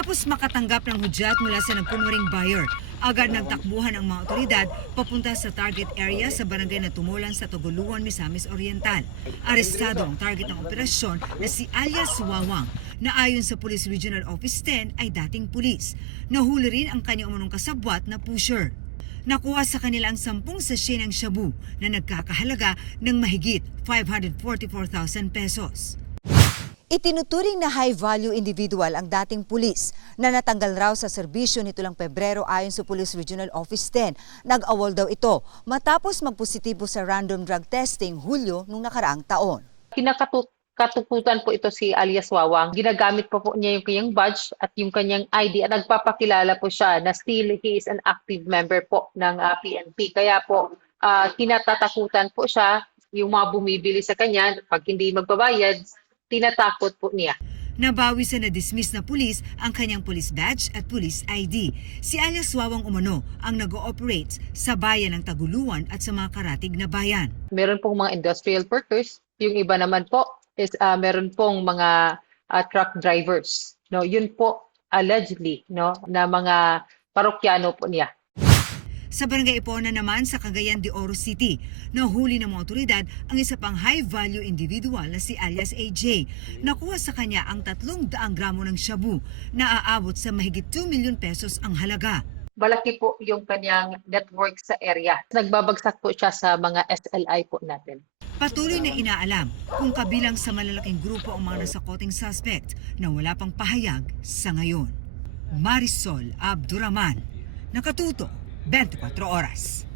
Matapos makatanggap ng hudyat mula sa nagkunwaring buyer, agad nagtakbuhan ang mga otoridad papunta sa target area sa barangay na Tumulan sa Tuguluan, Misamis Oriental. Arestado ang target ng operasyon na si alias Wawang, na ayon sa Police Regional Office 10 ay dating pulis. Nahuli rin ang kanyang umunong kasabwat na pusher. Nakuha sa kanila ang 10 sachet ng shabu na nagkakahalaga ng mahigit 544,000 pesos. Itinuturing na high-value individual ang dating pulis na natanggal raw sa serbisyo nito lang Pebrero ayon sa Police Regional Office 10. Nag-awol daw ito matapos magpositibo sa random drug testing Hulyo nung nakaraang taon. Katukutan po ito si alias Wawang. Ginagamit po niya yung kanyang badge at yung kanyang ID at nagpapakilala po siya na still he is an active member po ng PNP. Kaya po kinatatakutan po siya yung mga bumibili sa kanya. Pag hindi magbabayad, tinatakot po niya. Nabawi sa na-dismiss na pulis ang kanyang police badge at police ID. Si alias Wawang umano ang nag-ooperate sa bayan ng Taguluan at sa mga karatig na bayan. Meron pong mga industrial workers, yung iba naman po is meron pong mga truck drivers. No, yun po allegedly no na mga parokyano po niya. Sa Barangay Ipona naman sa Cagayan de Oro City, nahuli ng mga otoridad ang isa pang high-value individual na si alias AJ. Nakuha sa kanya ang 300 gramo ng shabu na aabot sa mahigit 2 milyon pesos ang halaga. Malaki po yung kanyang network sa area. Nagbabagsak po siya sa mga SLI po natin. Patuloy na inaalam kung kabilang sa malalaking grupo ang mga nasakoting suspect na wala pang pahayag sa ngayon. Marisol Abduraman, Nakatuto, 24 Oras.